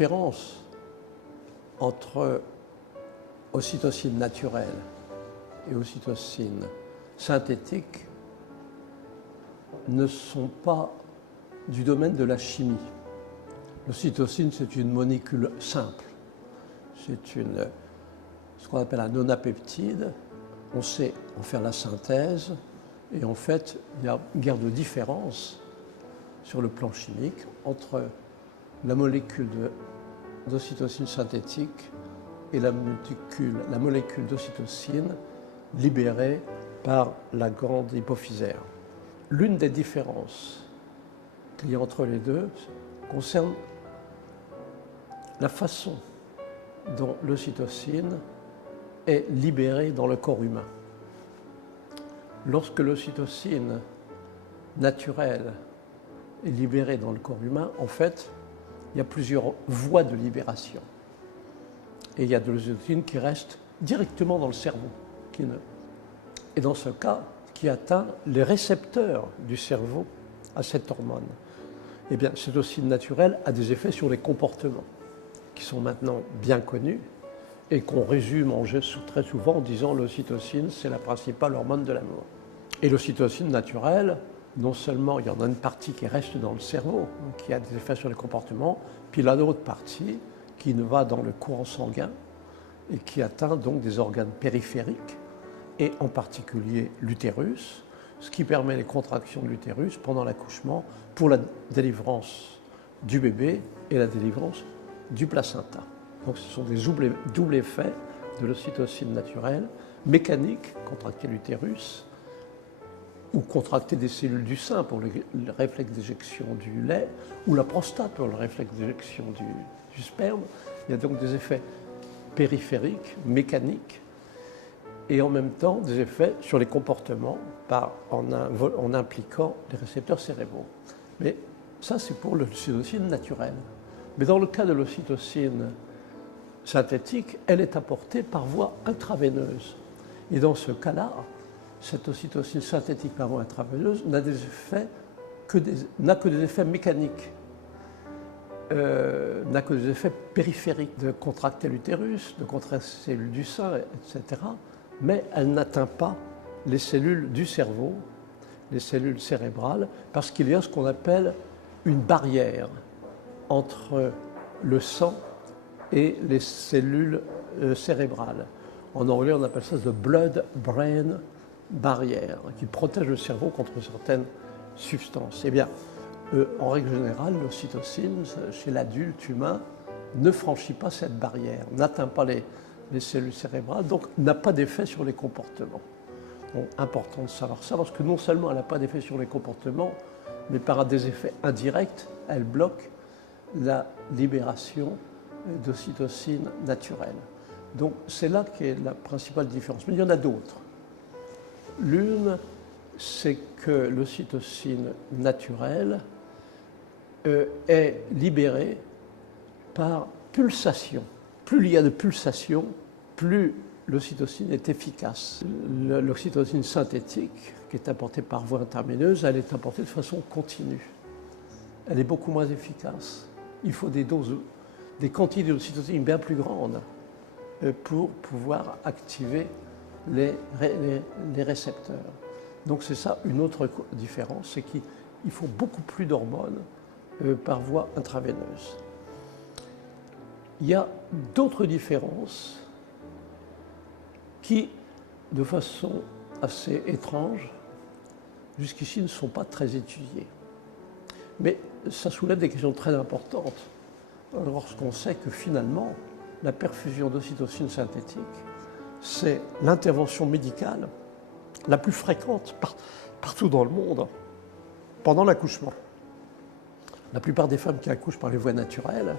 différence entre ocytocine naturelle et ocytocine synthétique ne sont pas du domaine de la chimie. L'ocytocine, c'est une molécule simple. C'est ce qu'on appelle un nonapeptide. On sait en faire la synthèse et en fait, il y a une guerre de différence sur le plan chimique entre la molécule d'ocytocine synthétique et la molécule d'ocytocine libérée par la glande hypophysaire. L'une des différences qu'il y a entre les deux concerne la façon dont l'ocytocine est libérée dans le corps humain. Lorsque l'ocytocine naturelle est libérée dans le corps humain, en fait, il y a plusieurs voies de libération. Et il y a de l'ocytocine qui reste directement dans le cerveau. Et dans ce cas, qui atteint les récepteurs du cerveau à cette hormone. Eh bien, cette ocytocine naturelle a des effets sur les comportements qui sont maintenant bien connus et qu'on résume très souvent en disant l'ocytocine, c'est la principale hormone de l'amour. Et l'ocytocine naturelle, non seulement il y en a une partie qui reste dans le cerveau, qui a des effets sur les comportements, puis là l'autre partie qui va dans le courant sanguin et qui atteint donc des organes périphériques, et en particulier l'utérus, ce qui permet les contractions de l'utérus pendant l'accouchement pour la délivrance du bébé et la délivrance du placenta. Donc ce sont des doubles effets de l'ocytocine naturelle, mécanique, contracter l'utérus, ou contracter des cellules du sein pour le réflexe d'éjection du lait, ou la prostate pour le réflexe d'éjection du sperme. Il y a donc des effets périphériques, mécaniques, et en même temps des effets sur les comportements en impliquant les récepteurs cérébraux. Mais ça, c'est pour l'ocytocine naturelle. Mais dans le cas de l'ocytocine synthétique, elle est apportée par voie intraveineuse. Et dans ce cas-là, cette ocytocine synthétique par voie intraveineuse n'a que des effets mécaniques, n'a que des effets périphériques de contracter l'utérus, de contracter les cellules du sein, etc. Mais elle n'atteint pas les cellules du cerveau, les cellules cérébrales, parce qu'il y a ce qu'on appelle une barrière entre le sang et les cellules cérébrales. En anglais, on appelle ça the blood-brain barrier, qui protège le cerveau contre certaines substances. Eh bien, en règle générale, l'ocytocine, chez l'adulte humain, ne franchit pas cette barrière, n'atteint pas les cellules cérébrales, donc n'a pas d'effet sur les comportements. Donc, important de savoir ça, parce que non seulement elle n'a pas d'effet sur les comportements, mais par des effets indirects, elle bloque la libération d'ocytocine naturelle. Donc c'est là qu'est la principale différence. Mais il y en a d'autres. L'une, c'est que l'ocytocine naturelle est libérée par pulsation. Plus il y a de pulsations, plus l'ocytocine est efficace. L'ocytocine synthétique, qui est apportée par voie intraveineuse, elle est apportée de façon continue. Elle est beaucoup moins efficace. Il faut des quantités d'ocytocine bien plus grandes pour pouvoir activer les récepteurs. Donc c'est ça une autre différence, c'est qu'il faut beaucoup plus d'hormones par voie intraveineuse. Il y a d'autres différences qui, de façon assez étrange, jusqu'ici ne sont pas très étudiées. Mais ça soulève des questions très importantes lorsqu'on sait que finalement, la perfusion d'ocytocine synthétique, c'est l'intervention médicale la plus fréquente partout dans le monde pendant l'accouchement. La plupart des femmes qui accouchent par les voies naturelles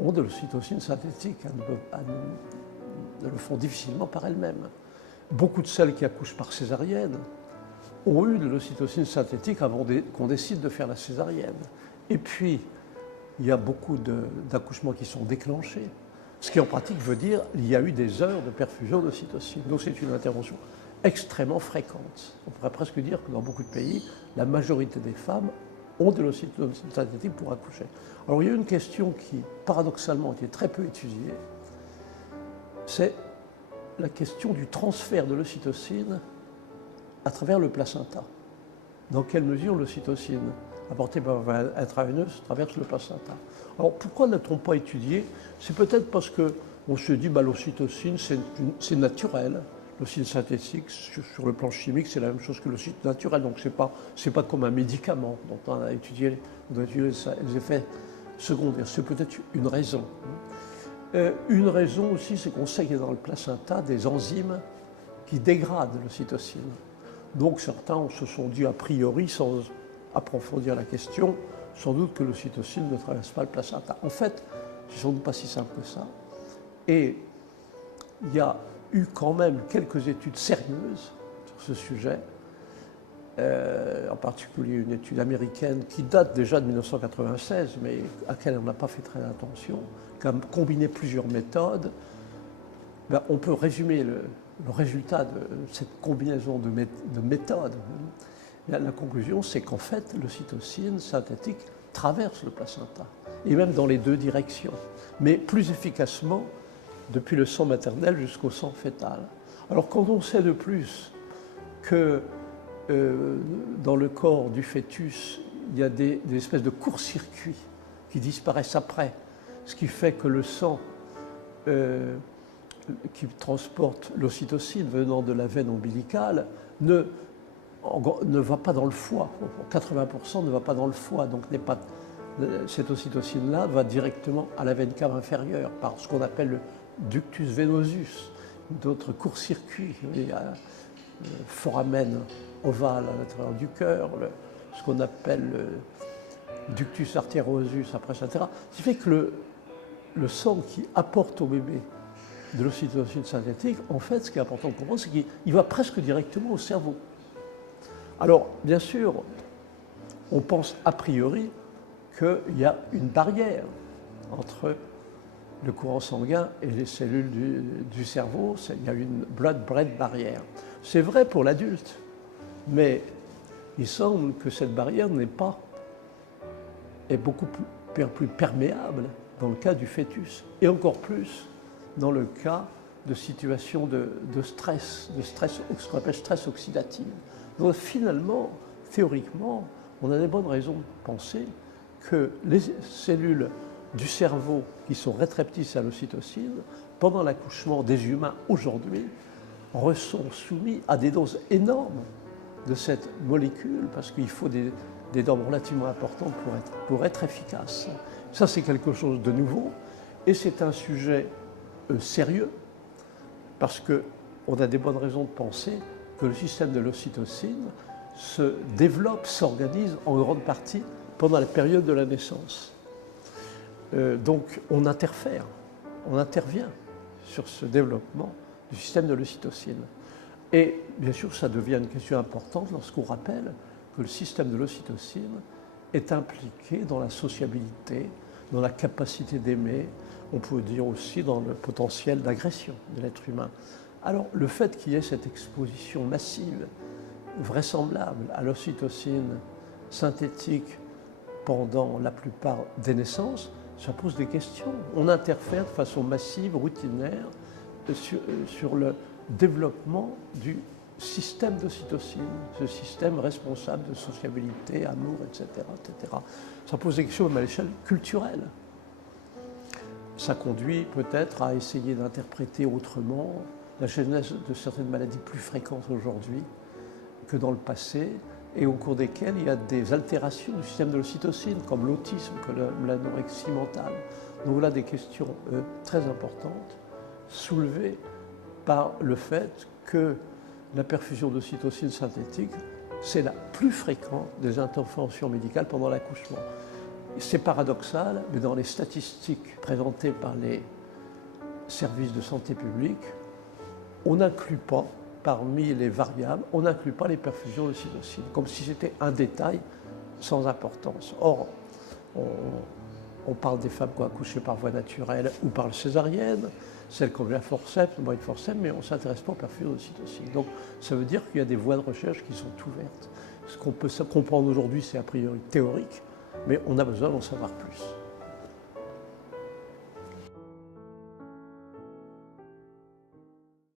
ont de l'ocytocine synthétique, elles ne le font difficilement par elles-mêmes. Beaucoup de celles qui accouchent par césarienne ont eu de l'ocytocine synthétique avant qu'on décide de faire la césarienne. Et puis, il y a beaucoup d'accouchements qui sont déclenchés, ce qui en pratique veut dire qu'il y a eu des heures de perfusion d'ocytocine. Donc c'est une intervention extrêmement fréquente. On pourrait presque dire que dans beaucoup de pays, la majorité des femmes ont de l'ocytocine synthétique pour accoucher. Alors il y a une question qui, paradoxalement, qui est très peu étudiée, c'est la question du transfert de l'ocytocine à travers le placenta. Dans quelle mesure l'ocytocine apportée par voie intraveineuse traverse le placenta. Alors pourquoi n'a-t-on pas étudié? C'est peut-être parce qu'on se dit que l'ocytocine, c'est naturel. L'ocytocine synthétique, sur le plan chimique, c'est la même chose que l'ocytocine naturelle. Donc c'est pas comme un médicament dont on a étudié les effets secondaires. C'est peut-être une raison. Une raison aussi, c'est qu'on sait qu'il y a dans le placenta des enzymes qui dégradent l'ocytocine. Donc certains se sont dit a priori, sans approfondir la question, sans doute que l'ocytocine ne traverse pas le placenta. En fait, c'est sans doute pas si simple que ça. Et il y a eu quand même quelques études sérieuses sur ce sujet, en particulier une étude américaine qui date déjà de 1996, mais à laquelle on n'a pas fait très attention, qui a combiné plusieurs méthodes. Ben, on peut résumer le résultat de cette combinaison de méthodes. La conclusion, c'est qu'en fait, l'ocytocine synthétique traverse le placenta, et même dans les deux directions, mais plus efficacement depuis le sang maternel jusqu'au sang fœtal. Alors quand on sait de plus que dans le corps du fœtus, il y a des espèces de court-circuits qui disparaissent après, ce qui fait que le sang qui transporte l'ocytocine venant de la veine ombilicale ne va pas dans le foie. 80% ne va pas dans le foie, donc cette ocytocine-là va directement à la veine cave inférieure par ce qu'on appelle le ductus venosus, d'autres courts-circuits, le foramen ovale à l'intérieur du cœur, ce qu'on appelle le ductus arteriosus après, etc. Ce qui fait que le sang qui apporte au bébé de l'ocytocine synthétique, en fait, ce qui est important de comprendre, c'est qu'il va presque directement au cerveau. Alors, bien sûr, on pense a priori qu'il y a une barrière entre le courant sanguin et les cellules du cerveau. Il y a une blood-brain barrière. C'est vrai pour l'adulte, mais il semble que cette barrière est beaucoup plus perméable dans le cas du fœtus, et encore plus dans le cas de situations de stress, ce qu'on appelle stress oxydatif. Donc finalement, théoriquement, on a des bonnes raisons de penser que les cellules du cerveau qui sont rétractrices à l'ocytocine, pendant l'accouchement des humains aujourd'hui, sont soumis à des doses énormes de cette molécule, parce qu'il faut des doses relativement importantes pour être efficace. Ça, c'est quelque chose de nouveau, et c'est un sujet sérieux, parce qu'on a des bonnes raisons de penser que le système de l'ocytocine se développe, s'organise en grande partie pendant la période de la naissance. Donc on intervient sur ce développement du système de l'ocytocine. Et bien sûr, ça devient une question importante lorsqu'on rappelle que le système de l'ocytocine est impliqué dans la sociabilité, dans la capacité d'aimer, on peut dire aussi dans le potentiel d'agression de l'être humain. Alors le fait qu'il y ait cette exposition massive, vraisemblable à l'ocytocine synthétique pendant la plupart des naissances, ça pose des questions. On interfère de façon massive, routinière, sur le développement du système d'ocytocine, ce système responsable de sociabilité, amour, etc., etc. Ça pose des questions à l'échelle culturelle. Ça conduit peut-être à essayer d'interpréter autrement la genèse de certaines maladies plus fréquentes aujourd'hui que dans le passé, et au cours desquelles il y a des altérations du système de l'ocytocine, comme l'autisme, comme l'anorexie mentale. Donc voilà des questions très importantes, soulevées par le fait que la perfusion d'ocytocine synthétique, c'est la plus fréquente des interventions médicales pendant l'accouchement. C'est paradoxal, mais dans les statistiques présentées par les services de santé publique, on n'inclut pas, parmi les variables, on n'inclut pas les perfusions d'ocytocine, comme si c'était un détail sans importance. Or, on parle des femmes qui ont accouché par voie naturelle ou par le césarienne, celles qui ont eu un forceps, le moyen de forceps, mais on ne s'intéresse pas aux perfusions d'ocytocine. Donc, ça veut dire qu'il y a des voies de recherche qui sont ouvertes. Ce qu'on peut comprendre aujourd'hui, c'est a priori théorique, mais on a besoin d'en savoir plus.